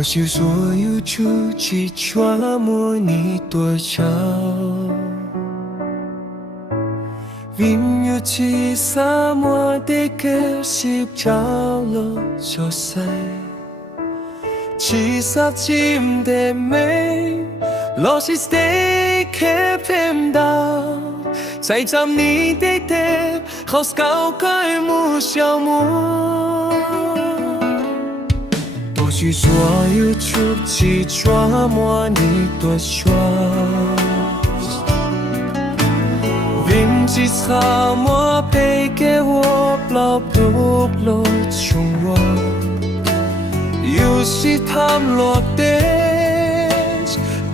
多少所有出去揣摩你多少，永遠似沙漠的嘅攝找落咗世，其實漸的美，落是 stay 嘅偏道，再找你的的，好高開幕小幕。多許所有出去揣摩你多少，並是沙漠陪給我老不落衝我，有時貪落的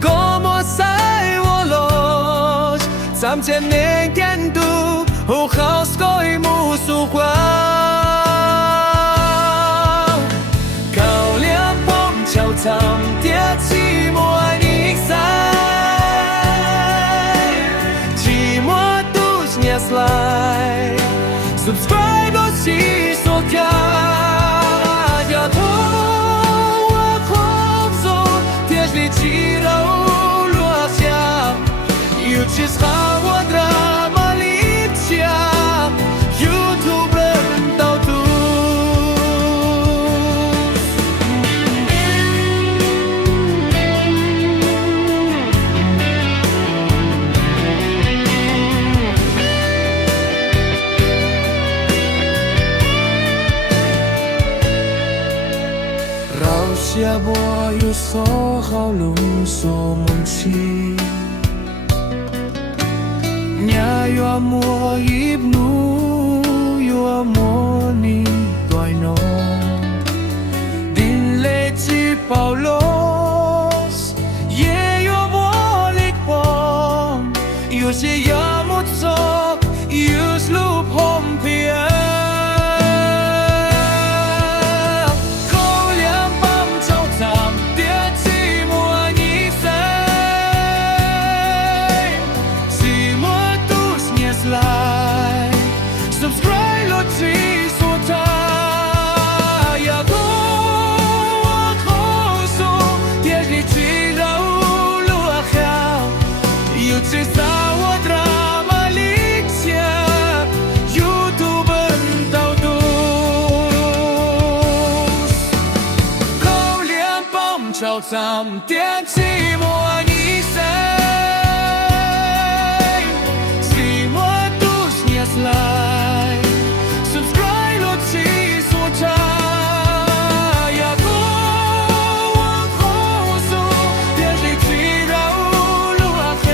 como sai我落，暫且能見度好好skoy無數話。長的寂寞你在，寂寞都是年來 subscribe 到起所跳要痛我狂走天裡氣流落下有些好我的馬力強 YouTube 人導讀下我有所好路所夢起，nhà yo mua ít nu yo mua ni đòi nó din lệ chỉ bảo los ye yo vô lịch bom yo sẽ yo một giọt yo lúc hôm phía找咱點寂寞你誰寂寞都是年來 subscribe 落起所差要多往後數別離去到路啊跳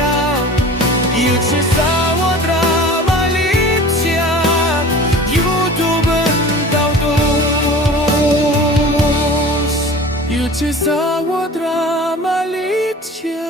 有些啥我的馬力強 YouTube 導讀有些啥我drama licia